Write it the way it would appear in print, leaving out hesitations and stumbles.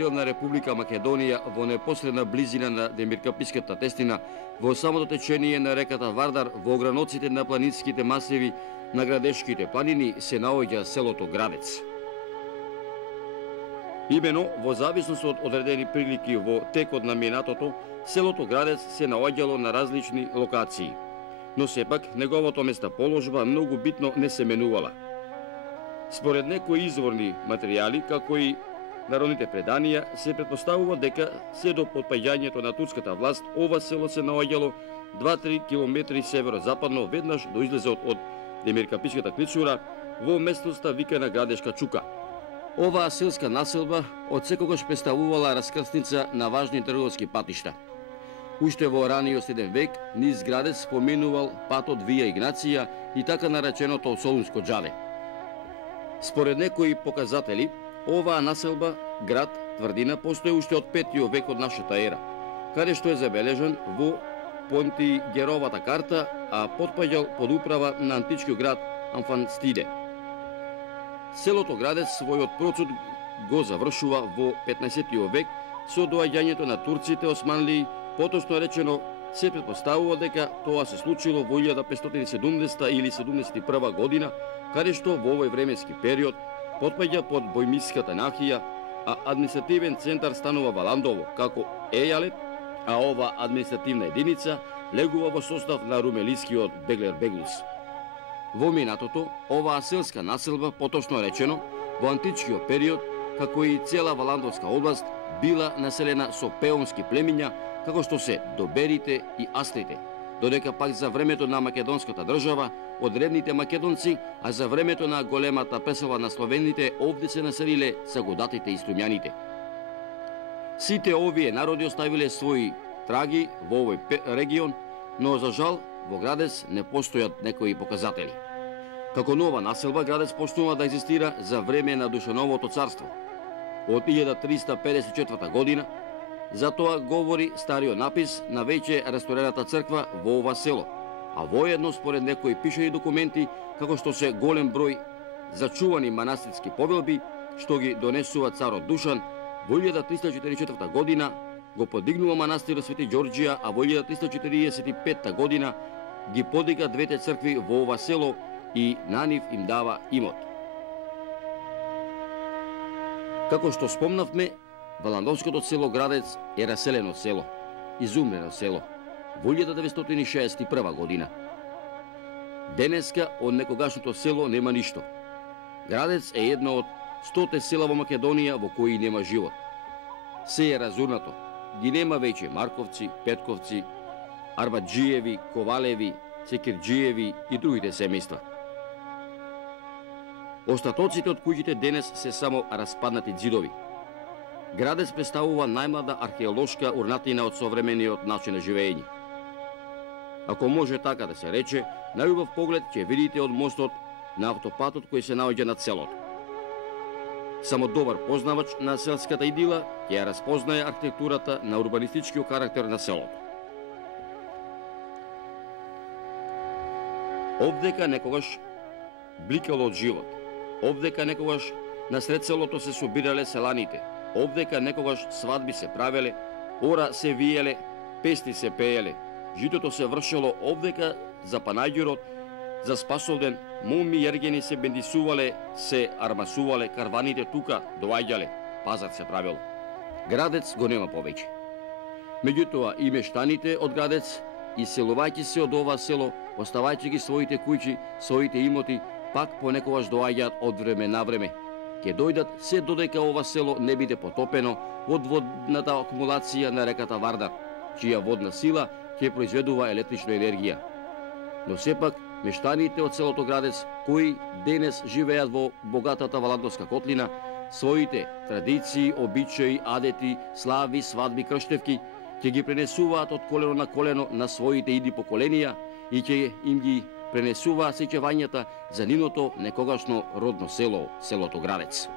дел на Република Македонија во непосредна близина на Демиркаписката тестина, во самото течение на реката Вардар, во ограноците на планинските масиви на Градешките планини се наоѓа селото Градец. Имено, во зависност од одредени прилики во текот на минатото, селото Градец се наоѓало на различни локации, но сепак неговото местоположба многу битно не се менувала. Според некои изворни материјали, како и народните преданија, се претпоставува дека се до потпаѓањето на турската власт, ова село се наоѓало 2-3 километри северо-западно, веднаш до излезот од Демиркаписката клисура во местноста викана Градешка чука. Оваа селска населба од секогаш представувала раскрсница на важни трговски патишта. Уште во раниот среден век низ Градец поминувал патот Вија Игнација и така нареченото Солунско џаде. Според некои показатели, оваа населба, град, тврдина, постои уште од 5 век од нашата ера, каде што е забележан во Понтигеровата карта, а потпаѓал под управа на античкиот град Амфанстиде. Селото Градец својот процуд го завршува во 15 век со доаѓањето на турците османлии, поточно речено се претпоставува дека тоа се случило во 1570 или 71 година, каде што во овој временски период потпаѓа под Бојмиската нахија, а административен центар станува Валандово, како Ејалет, а ова административна единица легува во состав на румелискиот Беглер-Беглус. Во минатото, оваа селска населба, поточно речено, во античкиот период, како и цела Валандовска област, била населена со пеонски племиња, како што се доберите и астрите, додека пак за времето на македонската држава, од древните македонци, а за времето на големата преселба на словените, овде се населиле сагодатите и струмјаните. Сите овие народи оставиле своји траги во овој регион, но за жал во Градец не постојат некои показатели. Како нова населба, Градец почнува да екзистира за време на Душановото царство. Од 1354 година, за тоа говори стариот напис на веќе ресторената црква во ова село, а воедно според некои пишани документи, како што се голем број зачувани манастирски повелби, што ги донесува царот Душан, во 1344 година го подигнува манастирот Свети Ѓорѓија, а во 1345 година ги подига двете цркви во ова село и на нив им дава имот. Како што спомнавме, Валандовското село Градец е раселено село, изумрено село, во 1961 година. Денеска од некогашното село нема ништо. Градец е едно од 100 села во Македонија во кои нема живот. Се е разурнато. Ги нема веќе Марковци, Петковци, Арбаджиеви, Ковалеви, Секирџиеви и другите семејства. Остатоците од куќите денес се само распаднати ѕидови. Градец представува најмлада археолошка урнатина од современиот начин на живење. Ако може така да се рече, најубав поглед ќе видите од мостот на автопатот кој се наоѓа над селото. Само добар познавач на селската идила ќе ја разпознае архитектурата на урбанистичкиот карактер на селото. Овдека некогаш бликало од живот. Овдека некогаш насред селото се собирале селаните. Овдека некогаш свадби се правеле, ора се виеле, песни се пееле. Житото се вршело овдека за панаѓурот, за Спасовден, моми јергени се бендисувале, се армасувале, карваните тука доаѓале, пазар се правело. Градец го нема повеќе. Меѓутоа и мештаните од Градец, иселувајќи се од ова село, оставајќи ги своите куќи, своите имоти, пак понекогаш доаѓаат од време на време. Ке дојдат се додека ова село не биде потопено од водната акумулација на реката Вардар, чија водна сила ќе произведува електрична енергија. Но сепак, мештаните од селото Градец, кои денес живеат во богатата Валандовска котлина, своите традиции, обичаи, адети, слави, свадби, крштевки, ќе ги пренесуваат од колено на колено на своите идни поколенија и ќе им ги пренесуваат сеќавањата за ниното некогашно родно село, селото Градец.